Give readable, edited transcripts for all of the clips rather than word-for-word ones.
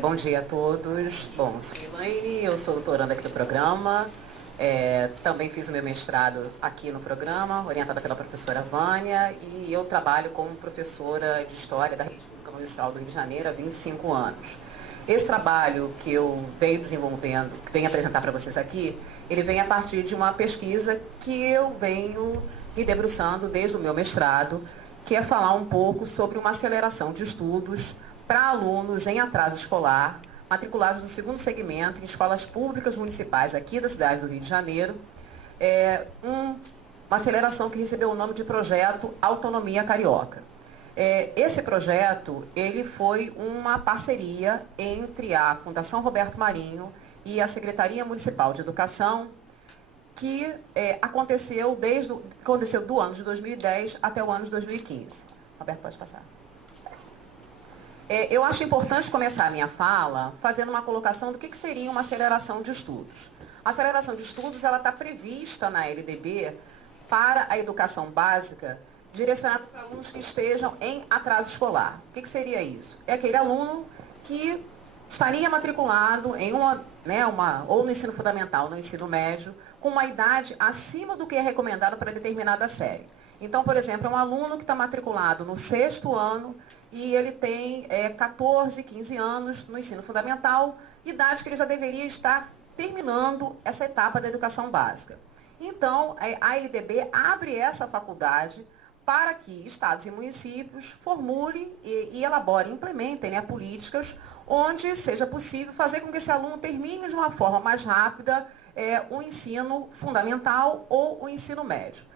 Bom dia a todos. Bom, sou Elaine, eu sou doutoranda aqui do programa. Também fiz o meu mestrado aqui no programa, orientada pela professora Vânia, e eu trabalho como professora de História da Rede Pública Municipal do Rio de Janeiro há 25 anos. Esse trabalho que eu venho desenvolvendo, que venho apresentar para vocês aqui, ele vem a partir de uma pesquisa que eu venho me debruçando desde o meu mestrado, que é falar um pouco sobre uma aceleração de estudos para alunos em atraso escolar, matriculados do segundo segmento em escolas públicas municipais aqui da cidade do Rio de Janeiro. Uma aceleração que recebeu o nome de Projeto Autonomia Carioca. Esse projeto ele foi uma parceria entre a Fundação Roberto Marinho e a Secretaria Municipal de Educação, que aconteceu do ano de 2010 até o ano de 2015. Roberto, pode passar. Eu acho importante começar a minha fala fazendo uma colocação do que seria uma aceleração de estudos. A aceleração de estudos está prevista na LDB para a educação básica, direcionada para alunos que estejam em atraso escolar. O que seria isso? É aquele aluno que estaria matriculado em ou no ensino fundamental, ou no ensino médio, com uma idade acima do que é recomendado para determinada série. Então, por exemplo, é um aluno que está matriculado no 6º ano e ele tem 14, 15 anos no ensino fundamental, idade que ele já deveria estar terminando essa etapa da educação básica. Então, a LDB abre essa faculdade para que estados e municípios formulem e elaborem, implementem políticas onde seja possível fazer com que esse aluno termine de uma forma mais rápida o ensino fundamental ou o ensino médio.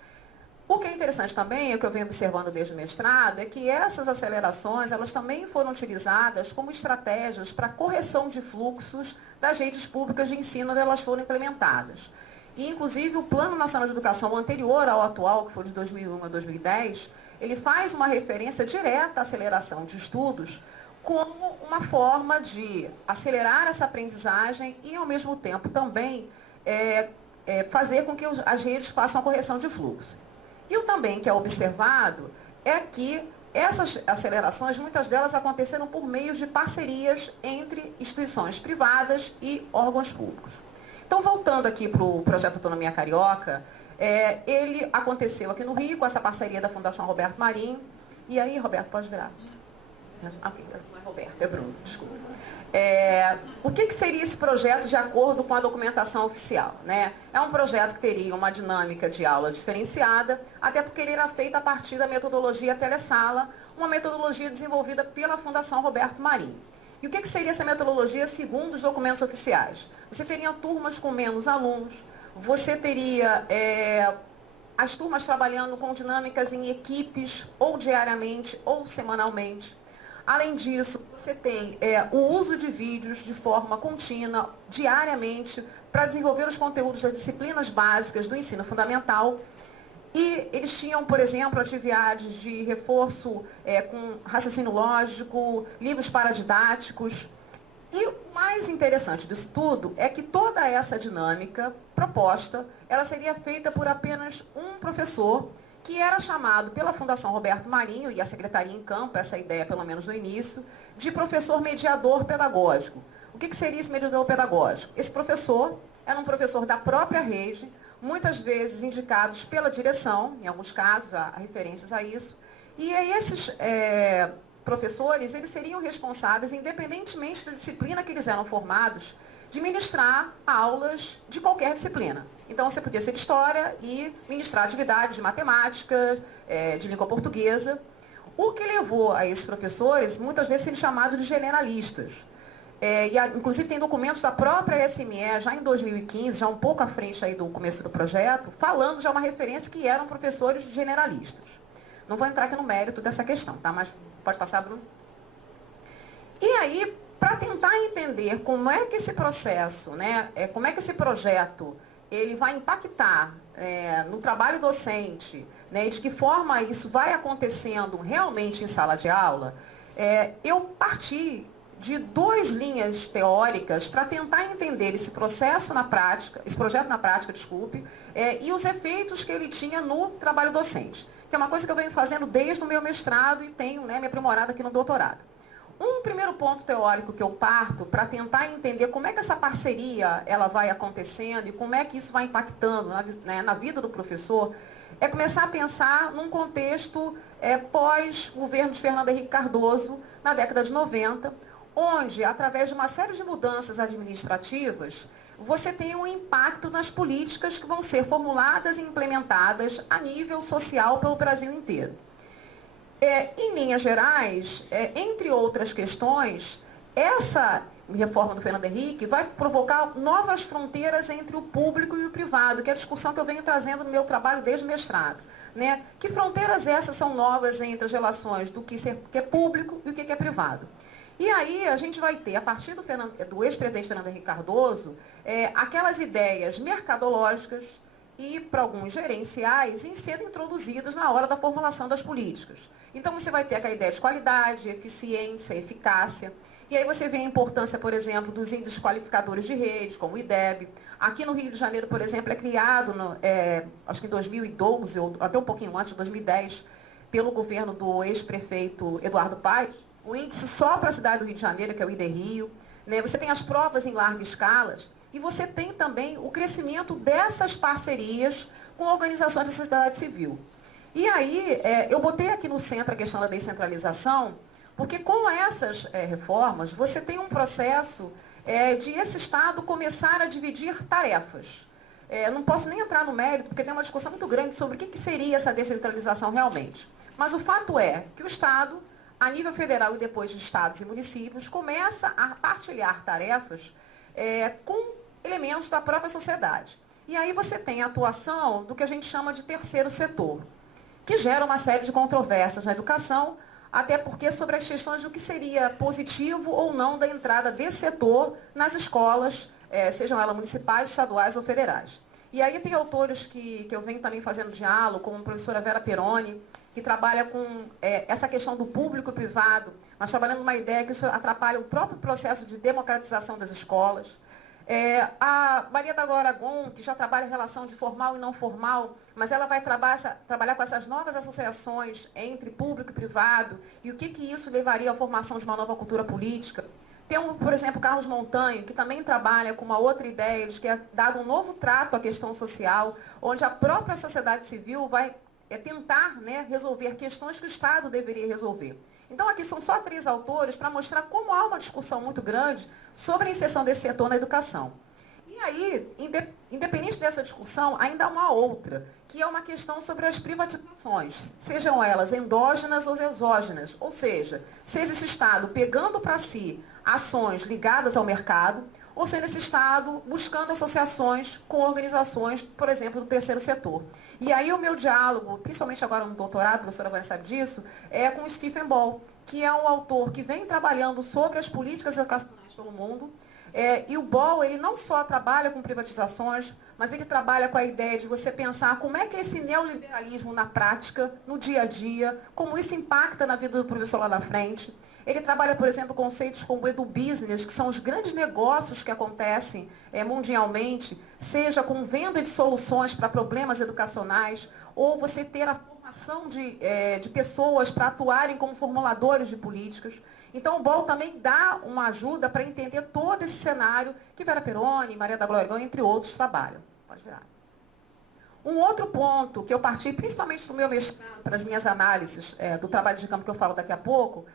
O que é interessante também, o que eu venho observando desde o mestrado, é que essas acelerações, elas também foram utilizadas como estratégias para correção de fluxos das redes públicas de ensino onde elas foram implementadas. E, inclusive, o Plano Nacional de Educação anterior ao atual, que foi de 2001 a 2010, ele faz uma referência direta à aceleração de estudos como uma forma de acelerar essa aprendizagem e, ao mesmo tempo, também fazer com que as redes façam a correção de fluxo. E o também que é observado é que essas acelerações, muitas delas aconteceram por meio de parcerias entre instituições privadas e órgãos públicos. Então, voltando aqui para o Projeto Autonomia Carioca, ele aconteceu aqui no Rio, com essa parceria da Fundação Roberto Marinho. E aí, Roberto, pode virar. Ok, não é Roberto, é Bruno, desculpa. O que seria esse projeto de acordo com a documentação oficial? É um projeto que teria uma dinâmica de aula diferenciada, até porque ele era feito a partir da metodologia Telesala, uma metodologia desenvolvida pela Fundação Roberto Marinho. E o que seria essa metodologia segundo os documentos oficiais? Você teria turmas com menos alunos, você teria as turmas trabalhando com dinâmicas em equipes, ou diariamente, ou semanalmente. Além disso, você tem o uso de vídeos de forma contínua, diariamente, para desenvolver os conteúdos das disciplinas básicas do ensino fundamental. E eles tinham, por exemplo, atividades de reforço com raciocínio lógico, livros paradidáticos. E o mais interessante disso tudo é que toda essa dinâmica proposta, ela seria feita por apenas um professor, que era chamado pela Fundação Roberto Marinho e a Secretaria em Campo, essa ideia pelo menos no início, de professor mediador pedagógico. O que seria esse mediador pedagógico? Esse professor era um professor da própria rede, muitas vezes indicados pela direção, em alguns casos há referências a isso, e esses professores, eles seriam responsáveis, independentemente da disciplina que eles eram formados, de ministrar aulas de qualquer disciplina. Então, você podia ser de história e ministrar atividades de matemática, de língua portuguesa. O que levou a esses professores, muitas vezes, serem chamados de generalistas. Inclusive, tem documentos da própria SME, já em 2015, já um pouco à frente aí do começo do projeto, falando já uma referência que eram professores generalistas. Não vou entrar aqui no mérito dessa questão, tá? Mas pode passar, Bruno? E aí, para tentar entender como é que esse processo, como é que esse projeto ele vai impactar no trabalho docente, e de que forma isso vai acontecendo realmente em sala de aula, eu parti de 2 linhas teóricas para tentar entender esse processo na prática, esse projeto na prática, desculpe, e os efeitos que ele tinha no trabalho docente, que é uma coisa que eu venho fazendo desde o meu mestrado e tenho me aprimorado aqui no doutorado. Um primeiro ponto teórico que eu parto para tentar entender como é que essa parceria ela vai acontecendo e como é que isso vai impactando na vida do professor, é começar a pensar num contexto pós-governo de Fernando Henrique Cardoso, na década de 90, onde, através de uma série de mudanças administrativas, você tem um impacto nas políticas que vão ser formuladas e implementadas a nível social pelo Brasil inteiro. Em linhas gerais, entre outras questões, essa reforma do Fernando Henrique vai provocar novas fronteiras entre o público e o privado, que é a discussão que eu venho trazendo no meu trabalho desde o mestrado. Né? Que fronteiras essas são novas entre as relações do que é público e o que é privado? E aí a gente vai ter, a partir do ex-presidente Fernando Henrique Cardoso, aquelas ideias mercadológicas e, para alguns, gerenciais, em serem introduzidos na hora da formulação das políticas. Então, você vai ter aquela ideia de qualidade, eficiência, eficácia. E aí você vê a importância, por exemplo, dos índices qualificadores de rede, como o IDEB. Aqui no Rio de Janeiro, por exemplo, é criado, acho que em 2012, ou até um pouquinho antes, 2010, pelo governo do ex-prefeito Eduardo Paes, o índice só para a cidade do Rio de Janeiro, que é o IDRIO. Né? Você tem as provas em larga escala. E você tem também o crescimento dessas parcerias com organizações da sociedade civil. E aí, eu botei aqui no centro a questão da descentralização, porque com essas reformas, você tem um processo de esse Estado começar a dividir tarefas. Não posso nem entrar no mérito, porque tem uma discussão muito grande sobre o que seria essa descentralização realmente. Mas o fato é que o Estado, a nível federal e depois de estados e municípios, começa a partilhar tarefas com elementos da própria sociedade. E aí você tem a atuação do que a gente chama de terceiro setor, que gera uma série de controvérsias na educação, até porque sobre as questões do que seria positivo ou não da entrada desse setor nas escolas, sejam elas municipais, estaduais ou federais. E aí tem autores que eu venho também fazendo diálogo, como a professora Vera Peroni, que trabalha com essa questão do público e privado, mas trabalhando uma ideia que isso atrapalha o próprio processo de democratização das escolas. A Maria da Glória Gon, que já trabalha em relação de formal e não formal, mas ela vai trabalhar com essas novas associações entre público e privado, e o que isso levaria à formação de uma nova cultura política. Tem, por exemplo, Carlos Montanho, que também trabalha com uma outra ideia, de que é dado um novo trato à questão social, onde a própria sociedade civil vai tentar resolver questões que o Estado deveria resolver. Então, aqui são só 3 autores para mostrar como há uma discussão muito grande sobre a inserção desse setor na educação. E aí, independente dessa discussão, ainda há uma outra, que é uma questão sobre as privatizações, sejam elas endógenas ou exógenas, ou seja, seja esse Estado pegando para si ações ligadas ao mercado, ou seja, esse Estado buscando associações com organizações, por exemplo, do terceiro setor. E aí o meu diálogo, principalmente agora no doutorado, a professora Vânia sabe disso, é com o Stephen Ball, que é um autor que vem trabalhando sobre as políticas educacionais pelo mundo. E o Ball, ele não só trabalha com privatizações, mas ele trabalha com a ideia de você pensar como é que é esse neoliberalismo na prática, no dia a dia, como isso impacta na vida do professor lá na frente. Ele trabalha, por exemplo, conceitos como o edu-business, que são os grandes negócios que acontecem mundialmente, seja com venda de soluções para problemas educacionais, ou você ter a formação de pessoas para atuarem como formuladores de políticas. Então, o Ball também dá uma ajuda para entender todo esse cenário que Vera Peroni, Maria da Glória Gon, entre outros, trabalham. Pode virar. Um outro ponto que eu parti, principalmente no meu mestrado, para as minhas análises do trabalho de campo que eu falo daqui a pouco,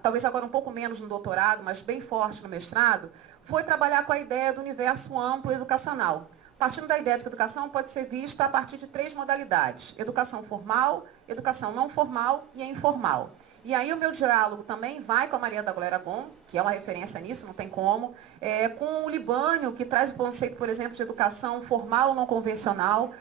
talvez agora um pouco menos no doutorado, mas bem forte no mestrado, foi trabalhar com a ideia do universo amplo educacional. Partindo da ideia de que a educação pode ser vista a partir de 3 modalidades: educação formal, educação não formal e a informal. E aí o meu diálogo também vai com a Maria da Glória Gon, que é uma referência nisso, não tem como, com o Libânio, que traz o conceito, por exemplo, de educação formal não convencional,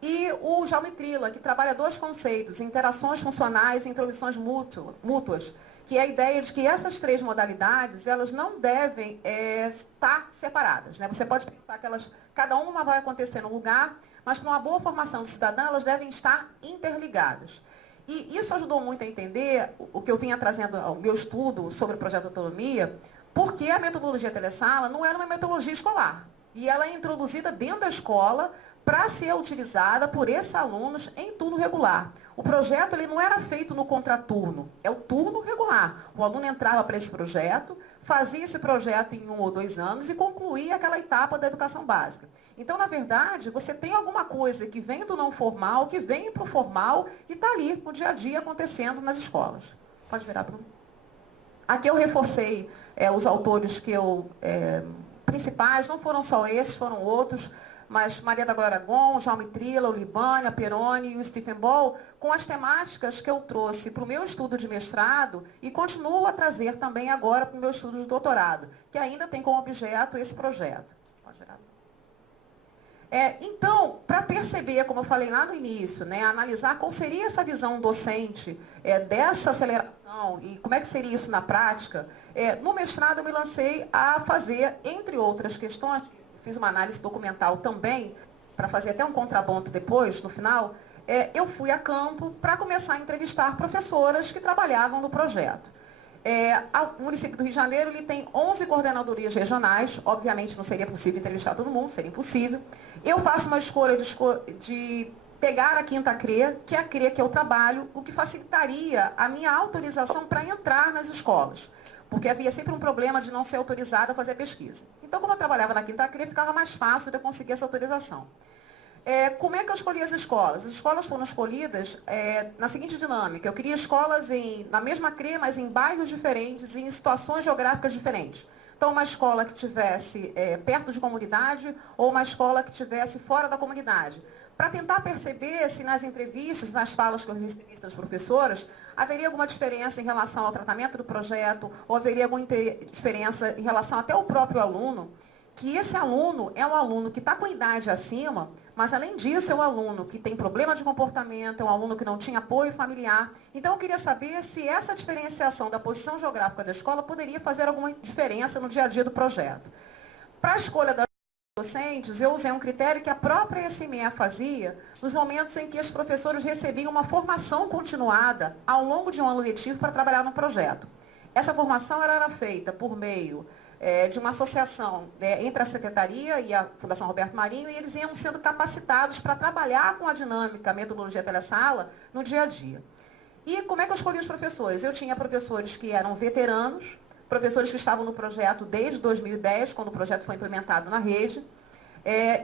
e o Jaume Trilla, que trabalha 2 conceitos: interações funcionais e intromissões mútuas, que é a ideia de que essas 3 modalidades, elas não devem estar separadas. Né? Você pode pensar que cada uma vai acontecer num lugar, mas para uma boa formação de cidadã, elas devem estar interligadas. E isso ajudou muito a entender o que eu vinha trazendo ao meu estudo sobre o projeto de autonomia, porque a metodologia telesala não era uma metodologia escolar. E ela é introduzida dentro da escola para ser utilizada por esses alunos em turno regular. O projeto ele não era feito no contraturno, é o turno regular. O aluno entrava para esse projeto, fazia esse projeto em 1 ou 2 anos e concluía aquela etapa da educação básica. Então, na verdade, você tem alguma coisa que vem do não formal, que vem para o formal e está ali no dia a dia acontecendo nas escolas. Pode virar, Bruno. Aqui eu reforcei os autores que principais, não foram só esses, foram outros, mas Maria da Glória Gon, Jaume Trilla, o Libânia, Peroni e o Stephen Ball, com as temáticas que eu trouxe para o meu estudo de mestrado e continuo a trazer também agora para o meu estudo de doutorado, que ainda tem como objeto esse projeto. Pode virar. Então, para perceber, como eu falei lá no início, né, analisar qual seria essa visão docente dessa aceleração e como é que seria isso na prática, no mestrado eu me lancei a fazer, entre outras questões, fiz uma análise documental também, para fazer até um contraponto depois, no final, eu fui a campo para começar a entrevistar professoras que trabalhavam no projeto. O município do Rio de Janeiro ele tem 11 coordenadorias regionais, obviamente não seria possível entrevistar todo mundo, seria impossível. Eu faço uma escolha de pegar a quinta CRE, que é a CRE que eu trabalho, o que facilitaria a minha autorização para entrar nas escolas, porque havia sempre um problema de não ser autorizada a fazer pesquisa. Então, como eu trabalhava na quinta CRE, ficava mais fácil de eu conseguir essa autorização. Como é que eu escolhi as escolas? As escolas foram escolhidas na seguinte dinâmica. Eu queria escolas na mesma CRE, mas em bairros diferentes e em situações geográficas diferentes. Então, uma escola que estivesse perto de comunidade ou uma escola que estivesse fora da comunidade. Para tentar perceber se nas entrevistas, nas falas que eu recebi das professoras, haveria alguma diferença em relação ao tratamento do projeto ou haveria alguma diferença em relação até ao próprio aluno. Que esse aluno é um aluno que está com idade acima, mas, além disso, é um aluno que tem problema de comportamento, é um aluno que não tinha apoio familiar. Então, eu queria saber se essa diferenciação da posição geográfica da escola poderia fazer alguma diferença no dia a dia do projeto. Para a escolha das docentes, eu usei um critério que a própria SME fazia nos momentos em que os professores recebiam uma formação continuada ao longo de um ano letivo para trabalhar no projeto. Essa formação era feita por meio de uma associação entre a Secretaria e a Fundação Roberto Marinho, e eles iam sendo capacitados para trabalhar com a dinâmica, a metodologia telesala, no dia a dia. E como é que eu escolhi os professores? Eu tinha professores que eram veteranos, professores que estavam no projeto desde 2010, quando o projeto foi implementado na rede,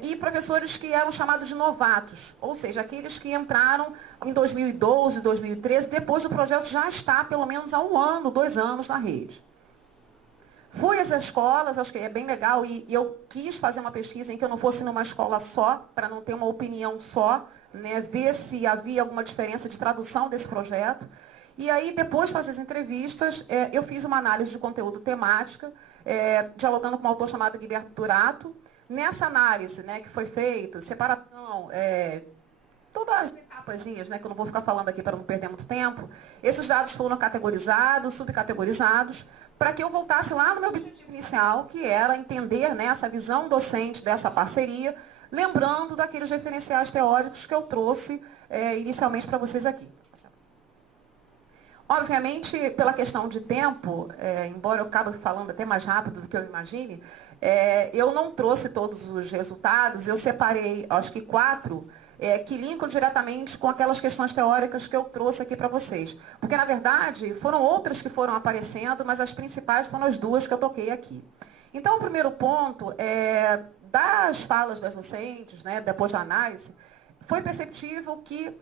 e professores que eram chamados de novatos, ou seja, aqueles que entraram em 2012, 2013, depois do projeto já estar pelo menos há 1 ano, 2 anos na rede. Fui às escolas, acho que é bem legal, e eu quis fazer uma pesquisa em que eu não fosse numa escola só, para não ter uma opinião só, né, ver se havia alguma diferença de tradução desse projeto. E aí, depois de fazer as entrevistas, eu fiz uma análise de conteúdo temática, dialogando com um autor chamado Guilherme Durato. Nessa análise, né, que foi feita, separação, todas as etapazinhas, né, que eu não vou ficar falando aqui para não perder muito tempo, esses dados foram categorizados, subcategorizados, para que eu voltasse lá no meu objetivo inicial, que era entender, né, essa visão docente dessa parceria, lembrando daqueles referenciais teóricos que eu trouxe inicialmente para vocês aqui. Obviamente, pela questão de tempo, embora eu acabe falando até mais rápido do que eu imagine, eu não trouxe todos os resultados, eu separei, acho que 4, que linkam diretamente com aquelas questões teóricas que eu trouxe aqui para vocês. Porque, na verdade, foram outras que foram aparecendo, mas as principais foram as 2 que eu toquei aqui. Então, o primeiro ponto, das falas das docentes, né, depois da análise, foi perceptível que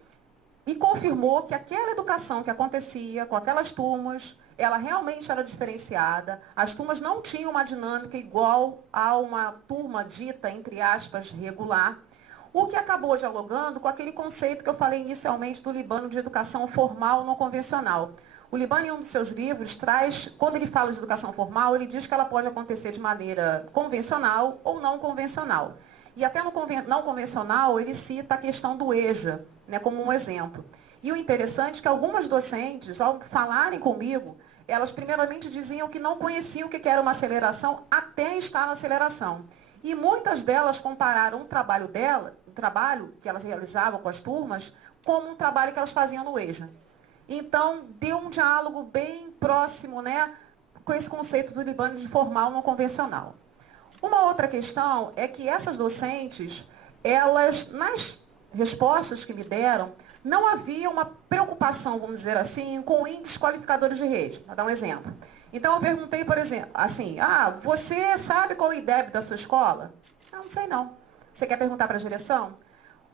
me confirmou que aquela educação que acontecia com aquelas turmas, ela realmente era diferenciada. As turmas não tinham uma dinâmica igual a uma turma dita, entre aspas, regular, o que acabou dialogando com aquele conceito que eu falei inicialmente do Libano de educação formal não convencional. O Libano, em um dos seus livros, traz, quando ele fala de educação formal, ele diz que ela pode acontecer de maneira convencional ou não convencional. E até no não convencional, ele cita a questão do EJA, né, como um exemplo. E o interessante é que algumas docentes, ao falarem comigo, elas primeiramente diziam que não conheciam o que era uma aceleração até estar na aceleração. E muitas delas compararam o trabalho que elas realizavam com as turmas, como um trabalho que elas faziam no EJA. Então, deu um diálogo bem próximo, né, com esse conceito do Libano de formal não convencional. Uma outra questão é que essas docentes, elas, nas respostas que me deram, não havia uma preocupação, vamos dizer assim, com índices qualificadores de rede. Vou dar um exemplo. Então, eu perguntei, por exemplo, assim, você sabe qual é o IDEB da sua escola? Não sei não. Você quer perguntar para a direção?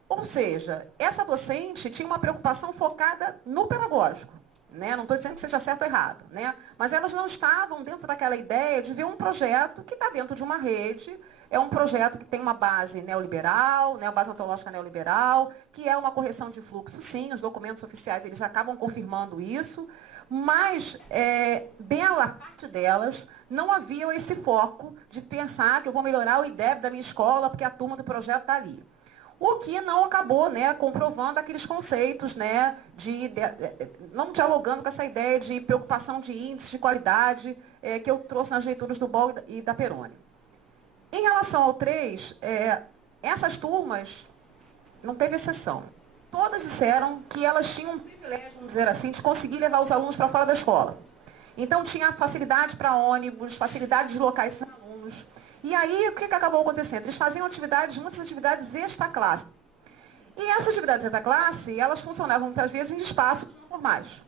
Ou seja, essa docente tinha uma preocupação focada no pedagógico. Né? Não estou dizendo que seja certo ou errado, né? Mas elas não estavam dentro daquela ideia de ver um projeto que está dentro de uma rede, é um projeto que tem uma base neoliberal, né, uma base ontológica neoliberal, que é uma correção de fluxo, sim, os documentos oficiais eles já acabam confirmando isso, mas parte delas, não havia esse foco de pensar que eu vou melhorar o IDEB da minha escola porque a turma do projeto está ali. O que não acabou, né, comprovando aqueles conceitos, né, não dialogando com essa ideia de preocupação de índices de qualidade que eu trouxe nas leituras do Boll e da Peroni. Em relação ao 3, essas turmas, não teve exceção. Todas disseram que elas tinham um privilégio, vamos dizer assim, de conseguir levar os alunos para fora da escola. Então, tinha facilidade para ônibus, facilidade de deslocar esses alunos. E aí, o que acabou acontecendo? Eles faziam muitas atividades extra-classe. E essas atividades extra-classe, elas funcionavam muitas vezes em espaços formais.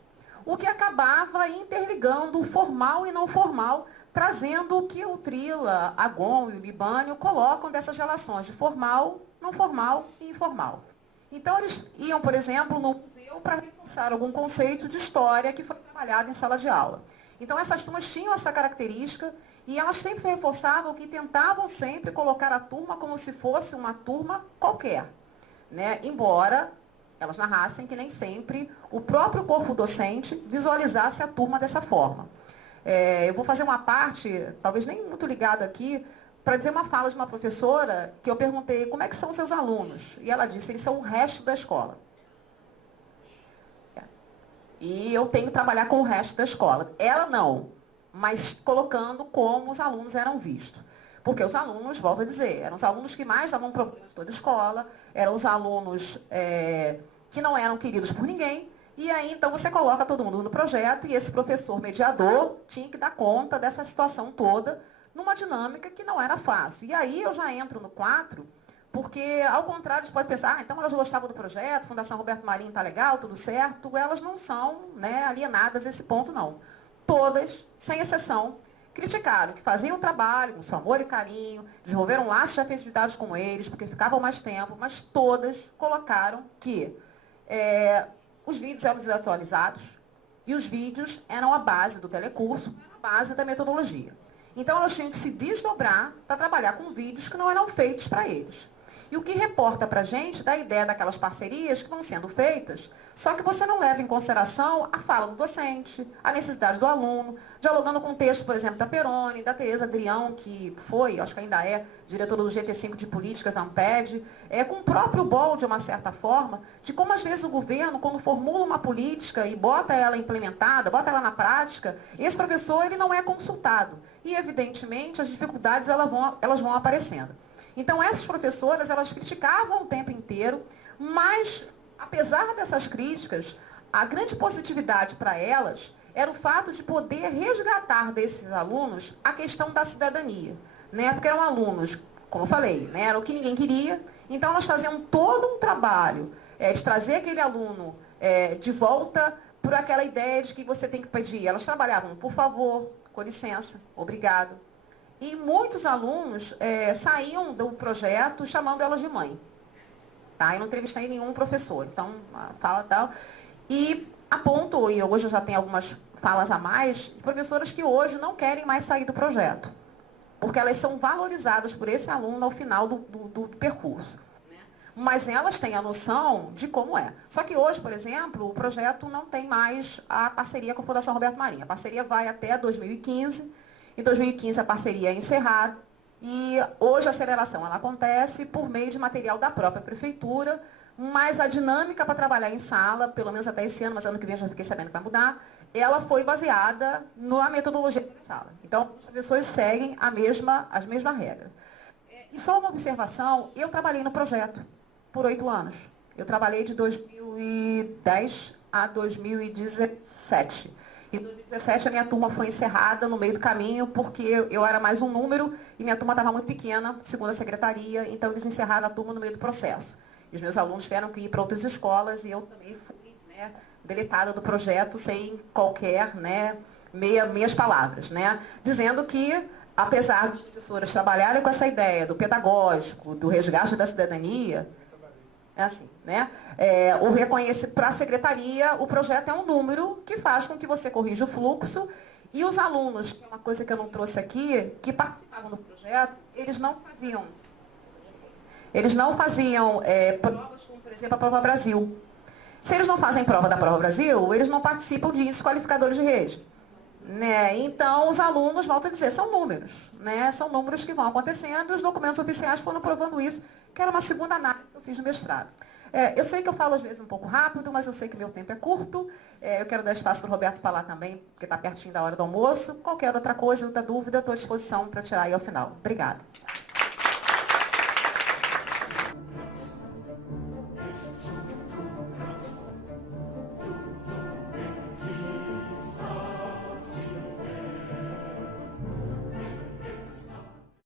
O que acabava interligando o formal e não formal, trazendo o que o Trilla, a Gon e o Libânio colocam dessas relações de formal, não formal e informal. Então, eles iam, por exemplo, no museu para reforçar algum conceito de história que foi trabalhado em sala de aula. Então, essas turmas tinham essa característica e elas sempre reforçavam que tentavam sempre colocar a turma como se fosse uma turma qualquer, né? Embora elas narrassem que nem sempre o próprio corpo docente visualizasse a turma dessa forma. Eu vou fazer uma parte, talvez nem muito ligado aqui, para dizer uma fala de uma professora que eu perguntei como é que são os seus alunos. E ela disse, eles são o resto da escola. E eu tenho que trabalhar com o resto da escola. Ela não, mas colocando como os alunos eram vistos. Porque os alunos, volto a dizer, eram os alunos que mais davam problemas de toda a escola, eram os alunos que não eram queridos por ninguém, e aí então você coloca todo mundo no projeto e esse professor mediador tinha que dar conta dessa situação toda numa dinâmica que não era fácil. E aí eu já entro no 4, porque, ao contrário, você pode pensar, então elas gostavam do projeto, Fundação Roberto Marinho está legal, tudo certo, elas não são, né, alienadas a esse ponto, não. Todas, sem exceção, criticaram, que faziam o trabalho com seu amor e carinho, desenvolveram laços de afetividade com eles, porque ficavam mais tempo, mas todas colocaram que os vídeos eram desatualizados e os vídeos eram a base do telecurso, a base da metodologia. Então, elas tinham que se desdobrar para trabalhar com vídeos que não eram feitos para eles. E o que reporta para a gente da ideia daquelas parcerias que vão sendo feitas, só que você não leva em consideração a fala do docente, a necessidade do aluno, dialogando com o texto, por exemplo, da Peroni, da Tereza Adrião, que foi, acho que ainda é, diretora do GT5 de Políticas da Amped, com o próprio Boll, de uma certa forma, de como às vezes o governo, quando formula uma política e bota ela implementada, bota ela na prática, esse professor ele não é consultado. E, evidentemente, as dificuldades elas vão aparecendo. Então, essas professoras, elas criticavam o tempo inteiro, mas, apesar dessas críticas, a grande positividade para elas era o fato de poder resgatar desses alunos a questão da cidadania, né? Porque eram alunos, como eu falei, né? Era o que ninguém queria, então elas faziam todo um trabalho de trazer aquele aluno de volta por aquela ideia de que você tem que pedir. Elas trabalhavam, por favor, com licença, obrigado. E muitos alunos saíam do projeto chamando elas de mãe. Tá? Eu não entrevistei nenhum professor, então fala tal. E aponto, e hoje eu já tenho algumas falas a mais, de professoras que hoje não querem mais sair do projeto. Porque elas são valorizadas por esse aluno ao final do percurso. Mas elas têm a noção de como é. Só que hoje, por exemplo, o projeto não tem mais a parceria com a Fundação Roberto Marinho. A parceria vai até 2015. Em 2015, a parceria é encerrada e hoje a aceleração ela acontece por meio de material da própria prefeitura, mas a dinâmica para trabalhar em sala, pelo menos até esse ano, mas ano que vem eu já fiquei sabendo que vai mudar, ela foi baseada na metodologia da sala. Então, as pessoas seguem as mesmas regras. E só uma observação, eu trabalhei no projeto por 8 anos. Eu trabalhei de 2010 a 2017. Em 2017, a minha turma foi encerrada no meio do caminho, porque eu era mais um número e minha turma estava muito pequena, segundo a secretaria, então eles encerraram a turma no meio do processo. E os meus alunos tiveram que ir para outras escolas e eu também fui, né, deletada do projeto sem qualquer, né, meias palavras, né, dizendo que, apesar dos professores trabalharem com essa ideia do pedagógico, do resgate da cidadania, é assim, né? O reconhecimento para a secretaria, o projeto é um número que faz com que você corrija o fluxo e os alunos, que é uma coisa que eu não trouxe aqui, que participavam do projeto, eles não faziam provas como, por exemplo, a Prova Brasil. Se eles não fazem prova da Prova Brasil, eles não participam de índices qualificadores de rede. Né? Então, os alunos, volto a dizer, são números. Né? São números que vão acontecendo e os documentos oficiais foram provando isso, que era uma segunda análise que eu fiz no mestrado. Eu sei que eu falo às vezes um pouco rápido, mas eu sei que meu tempo é curto. Eu quero dar espaço para o Roberto falar também, porque está pertinho da hora do almoço. Qualquer outra coisa, outra dúvida, eu estou à disposição para tirar aí ao final. Obrigada.